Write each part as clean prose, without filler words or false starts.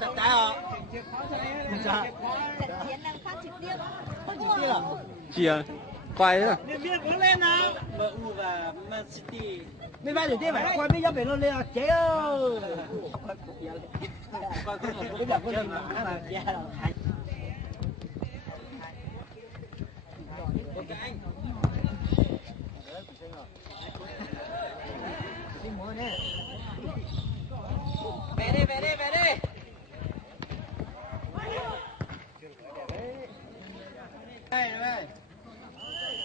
Thật đã hả? Dạ. Chị à? Quay đấy à? Điện biên có lên nào? MU và Man City. Bên ba điểm phải quay bên bên nó lên à chế ơi. Coi có một cái đập chơi mà là ra rồi. Anh. Đi mua nè. Về đi, về đi, về đi. Đây, đây.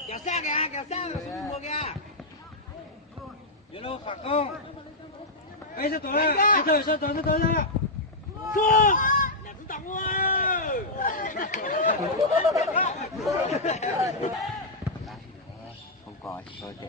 Kéo sang kìa, mua kìa. Yellow phản công. Ấy sao tối ra? Ấy sao tối ra? Xuống. Nhà chúng ta mua. Không có, thôi chị.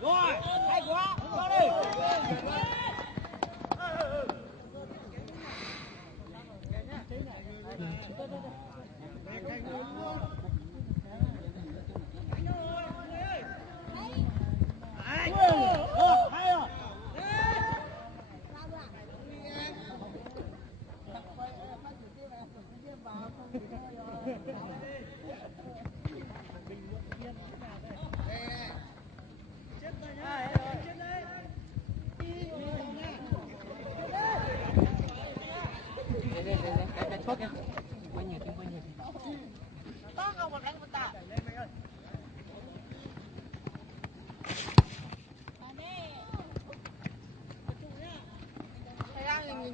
Rồi, hay quá, cho đi.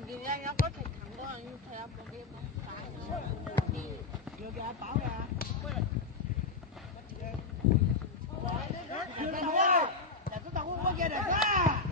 Nhìn ra nó có thể thắng đâu, nhưng thầy một game đi đưa cái báo ra. Để chúng ta không có kia để ra.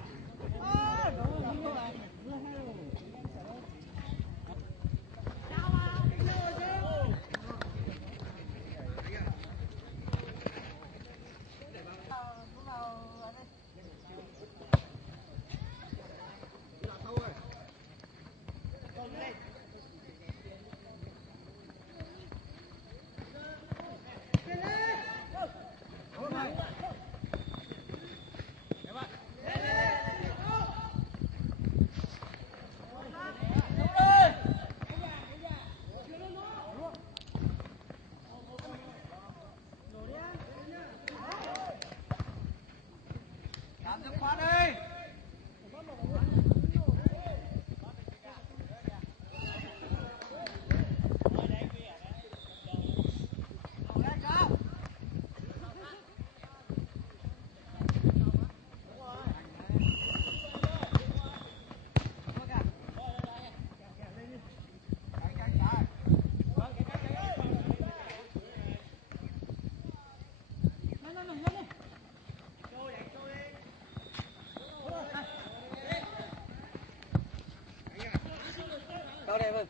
Tao đẹp hơn.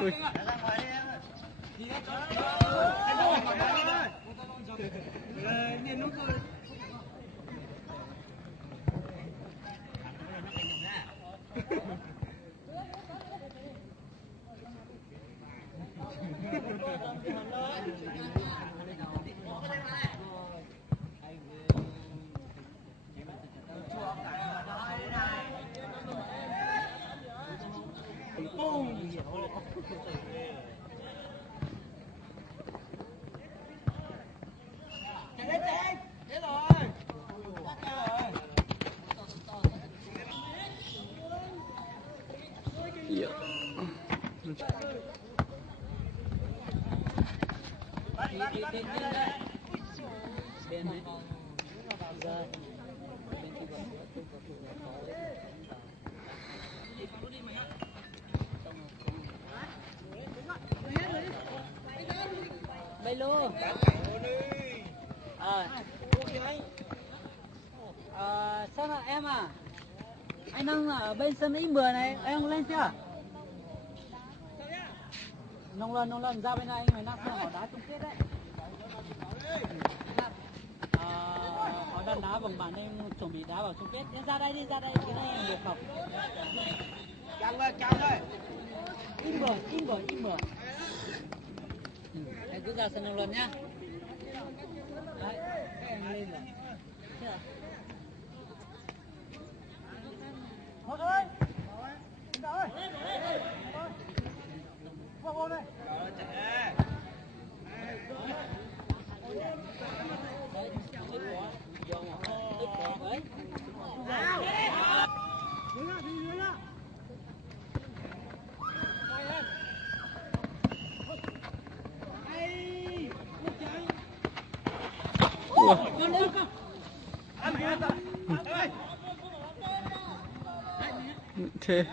Ui. Dạ. Bay luôn. Sao là em à? Anh đang ở bên sân X10 này, em lên chưa? Nông lần ra bên này anh đang xem họ đá chung kết đấy. Họ đang đá vòng bản em chuẩn bị đá vào chung kết. Em ra đây đi, cái này được học. Chào ơi. X10. Em cứ ra sân Nông Luân nhá. Đấy, em lên rồi. Chưa? Thôi ơi. Ơi. Vào vô đây. Thế. Kìa.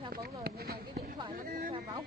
Theo bóng rồi nhưng mà cái điện thoại nó không theo bóng.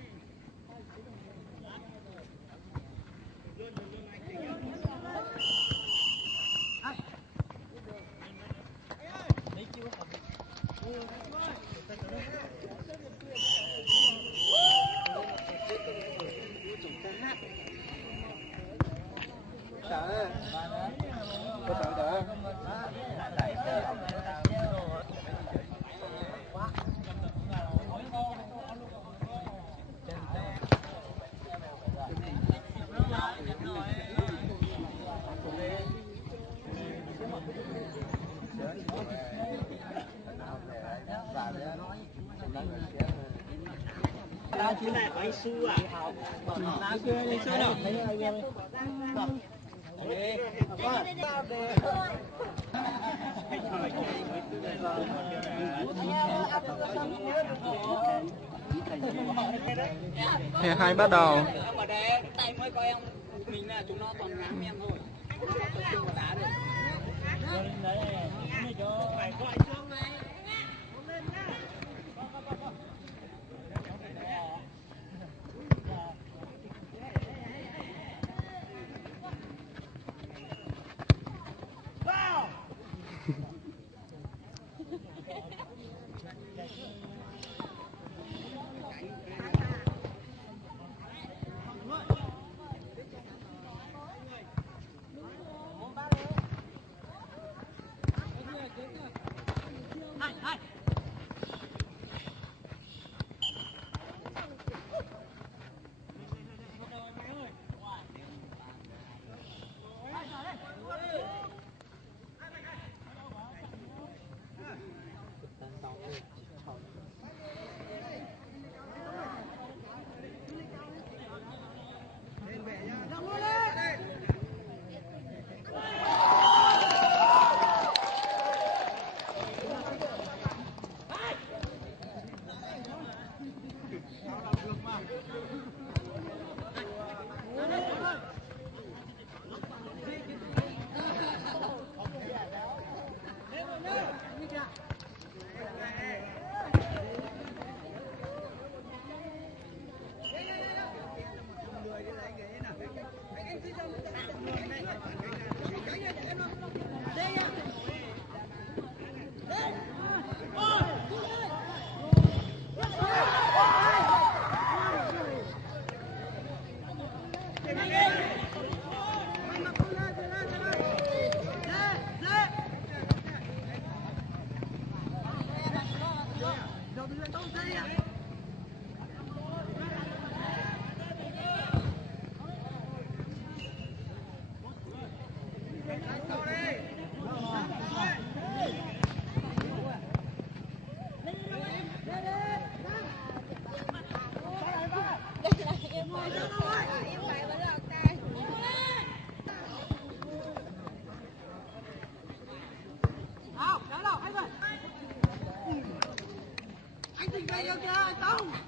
Chú này có anh Su à? Lá kia anh Su nào? Hè 2 bắt đầu. Mà để tay mới coi em mình là chúng nó toàn ngắm em thôi. Chúng nó tập trung vào đá được. Phải gọi chương này. Lên nhá.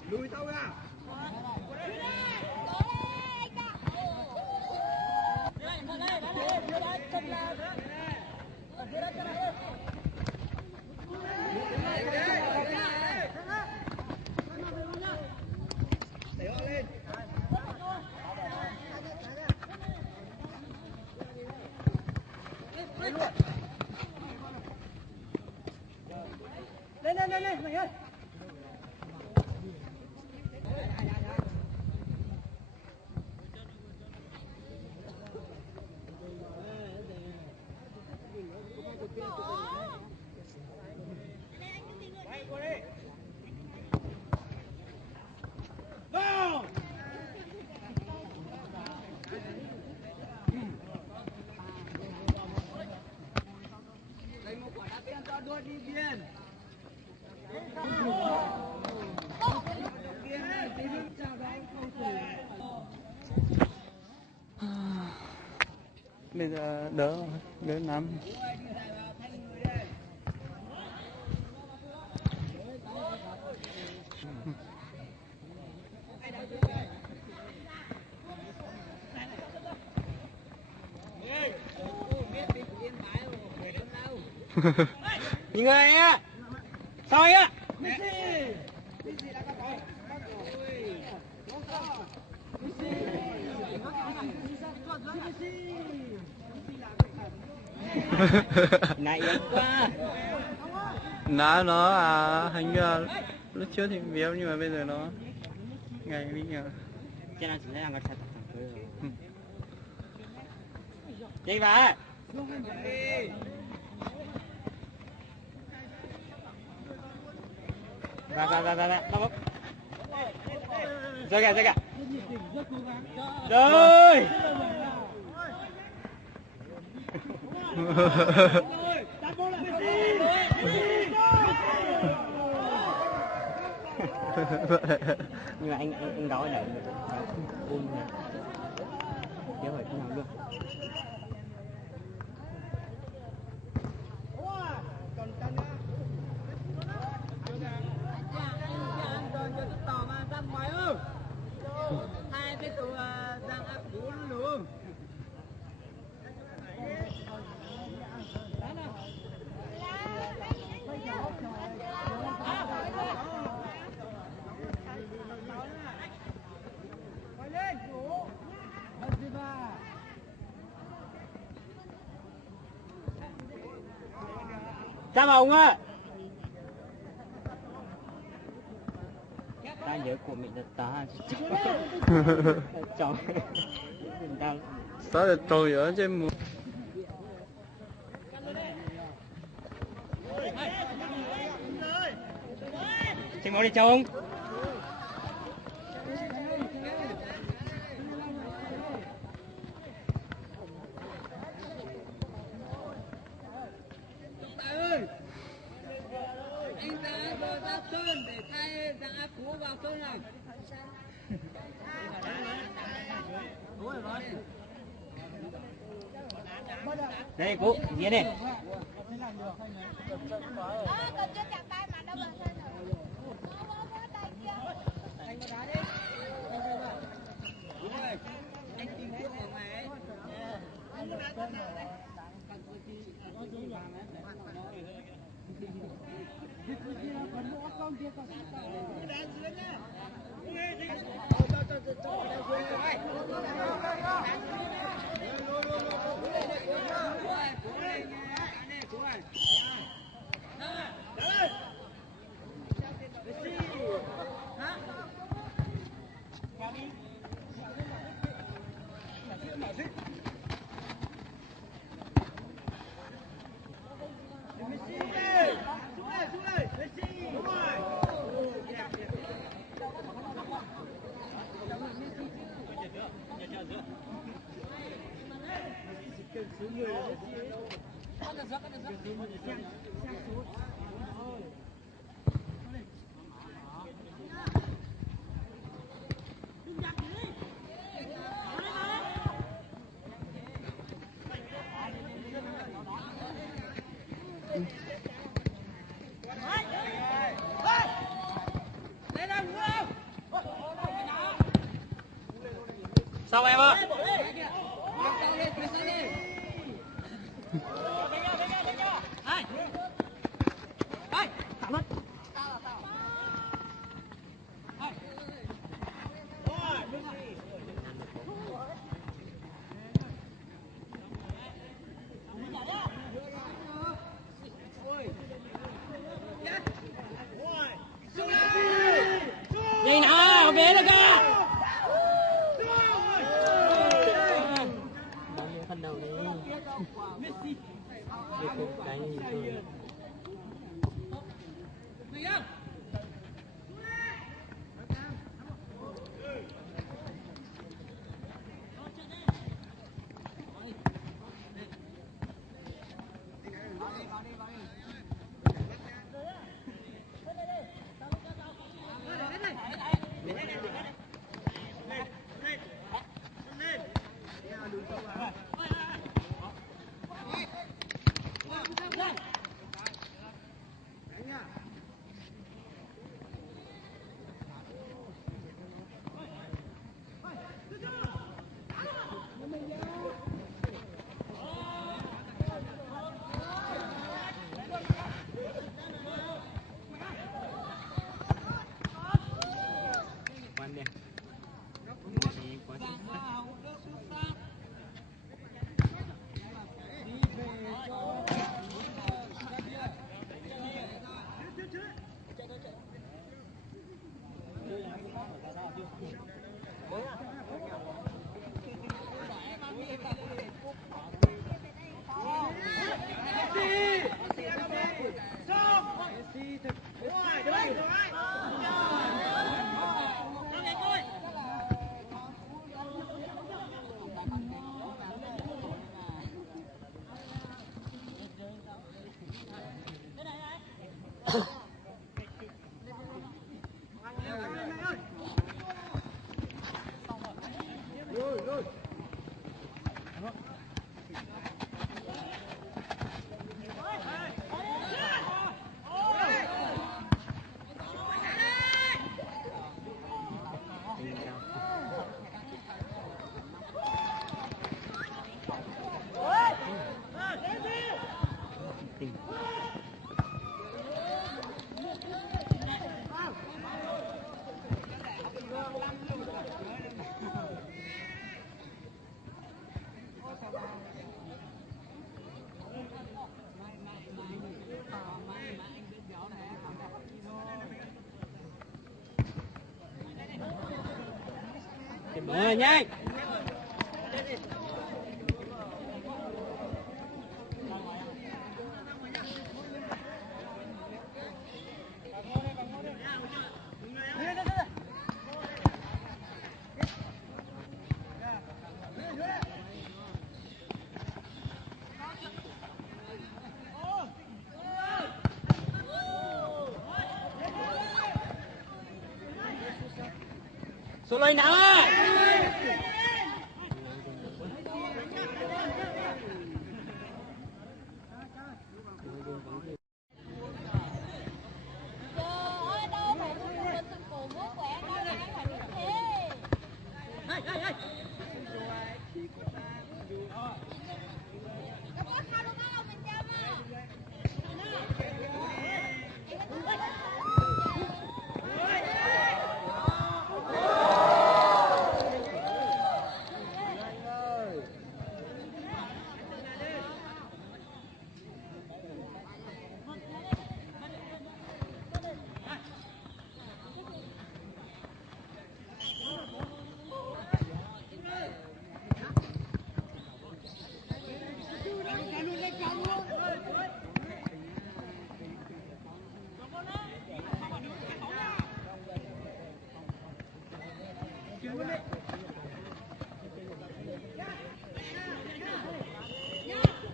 Lùi tao ra. Lên mày ơi. Bây giờ đỡ nắm. Nhìn người á. Soi á. Này yếu quá. Nó hình như lúc trước thì béo nhưng mà bây giờ nó ngày đi nhờ. Cho nên chỉ là người thật rồi. Đi bà. Ba. Ra kìa. Rồi. Nhưng mà anh gói để buông này. Kéo phải không làm được. Hai cái tụ đang áp cuốn luôn. Sao ông á? Ta nhớ của mình là ta chọn ta Sao được trôi ở trên mùa. Chừng ngồi đi chung. Anh ra sơn để thay ra áp cú vào sơn nào. Đây cô, nhìn này. Còn chưa chặt tay mà đâu mà sơn rồi. Tay kia. Anh tìm thuốc ở ngoài ấy. Sao em ơi? Nhìn hả? Không biết được kìa. Bao nhiêu phần đầu đấy. Được một cái gì thôi. Nhanh. Số lôi nào á.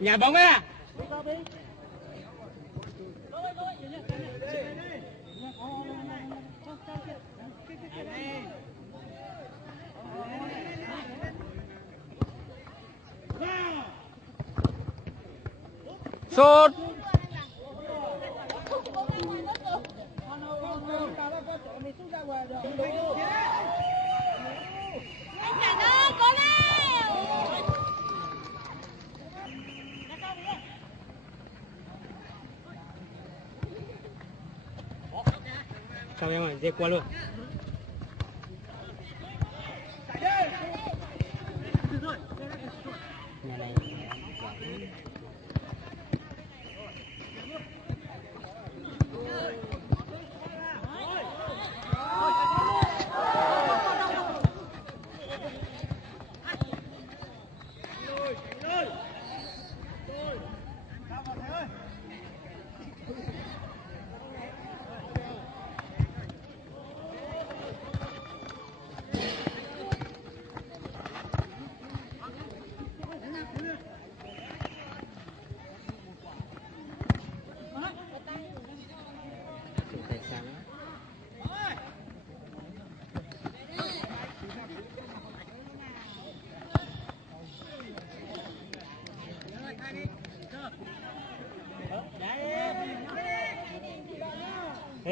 Nhà bóng á. Sút. Trả ơi, có nào. Sao em ơi, dê qua luôn. Nhà này tại sao đó.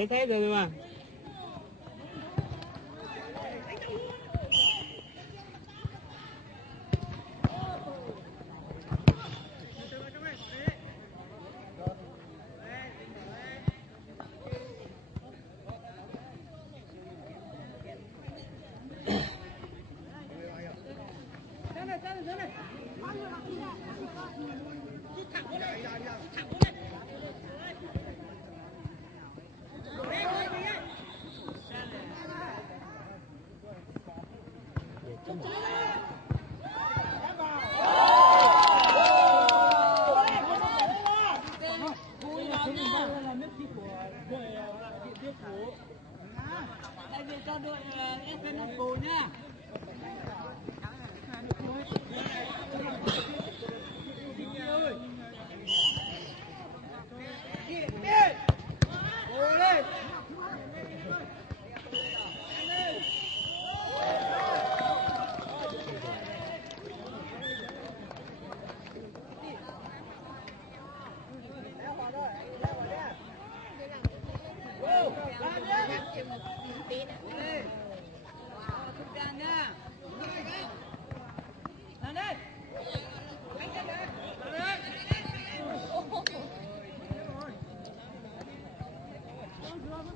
Thấy rồi mà. Đại diện cho đội FN Bồ nha.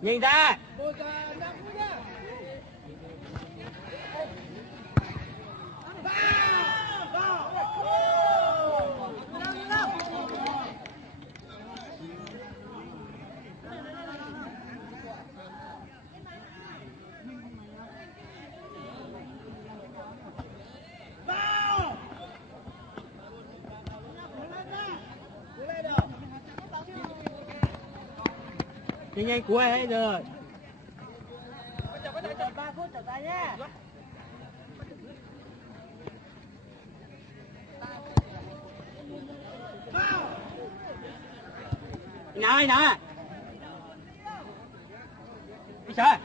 Nhìn ra. Nhanh nhanh cuối hết rồi. 3 phút trở tay nhé. Nào nào. Đi sao?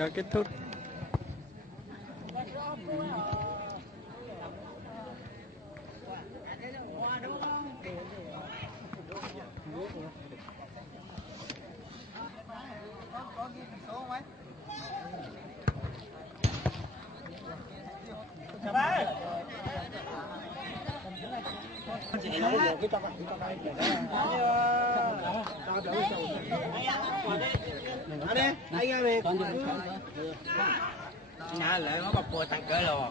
đã kết thúc. Nhà lại nó bọc bùa tặng cỡ lò.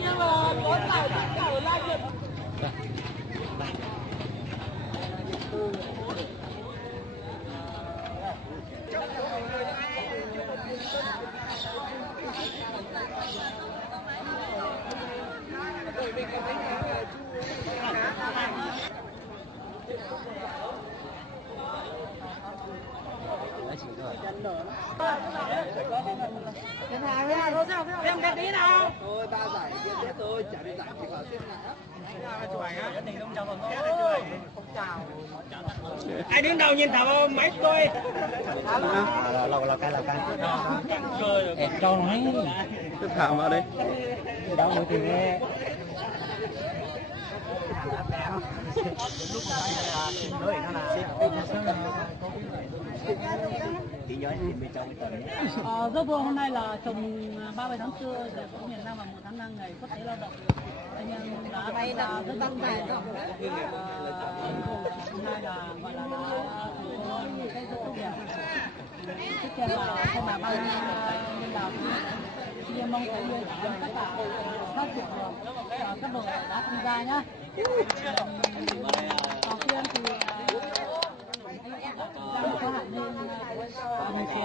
Nhưng mà có tàu la dịch. Em cái tí nào? Thôi 3 giải kia tiếp thôi, chả đi giải thì vào tiếp nào. Ai đứng đầu nhìn thảo máy tôi. Lào cai. Cho nó hết. Cứ thả vào đây. Đâu rồi thì nghe. Rất vui, hôm nay là trùng 30 tháng 4 giải phóng miền Nam và 1 tháng 5 ngày quốc tế lao động. Anh em đã bay là rất vất vả rồi. Hôm nay là gọi là có những cái rất tốt đẹp. Trước tiên là thay mặt ban liên lạc thì em mong thấy tất cả các trường các đội đã tham gia nhá. Đầu tiên thì có hạn nên mình sẽ